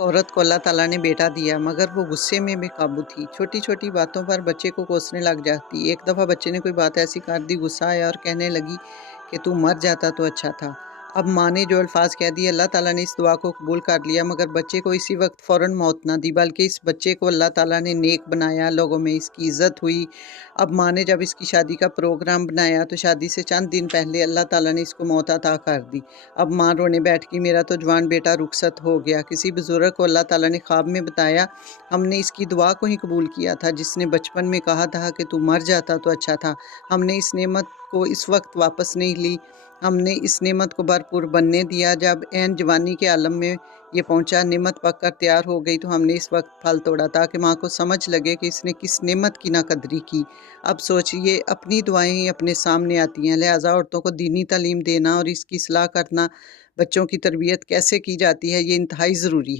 औरत को अल्लाह ताला ने बेटा दिया मगर वो गुस्से में बेकाबू थी। छोटी-छोटी बातों पर बच्चे को कोसने लग जाती। एक दफ़ा बच्चे ने कोई बात ऐसी कर दी, गुस्सा आया और कहने लगी कि तू मर जाता तो अच्छा था। अब माँ ने जो अल्फ़ाज़ कह दिए, अल्लाह ताला ने इस दुआ को कबूल कर लिया मगर बच्चे को इसी वक़्त फ़ौरन मौत ना दी, बल्कि इस बच्चे को अल्लाह ताला ने नेक बनाया, लोगों में इसकी इज़्ज़त हुई। अब माँ ने जब इसकी शादी का प्रोग्राम बनाया तो शादी से चंद दिन पहले अल्लाह ताला ने इसको मौत अता कर दी। अब माँ रोने बैठ गई, मेरा तो जवान बेटा रुखसत हो गया। किसी बुज़ुर्ग को अल्लाह ताला ने ख्वाब में बताया, हमने इसकी दुआ को ही कबूल किया था जिसने बचपन में कहा था कि तू मर जाता तो अच्छा था। हमने इस नेमत को इस वक्त वापस नहीं ली, हमने इस नेमत को भरपूर बनने दिया। जब ऐन जवानी के आलम में ये पहुंचा, नेमत पककर तैयार हो गई, तो हमने इस वक्त फल तोड़ा ताकि माँ को समझ लगे कि इसने किस नेमत की नाकदरी की। अब सोचिए, अपनी दुआएं ही अपने सामने आती हैं, लिहाजा औरतों को दीनी तालीम देना और इसकी सलाह करना, बच्चों की तरबियत कैसे की जाती है, ये इंतहाई ज़रूरी है।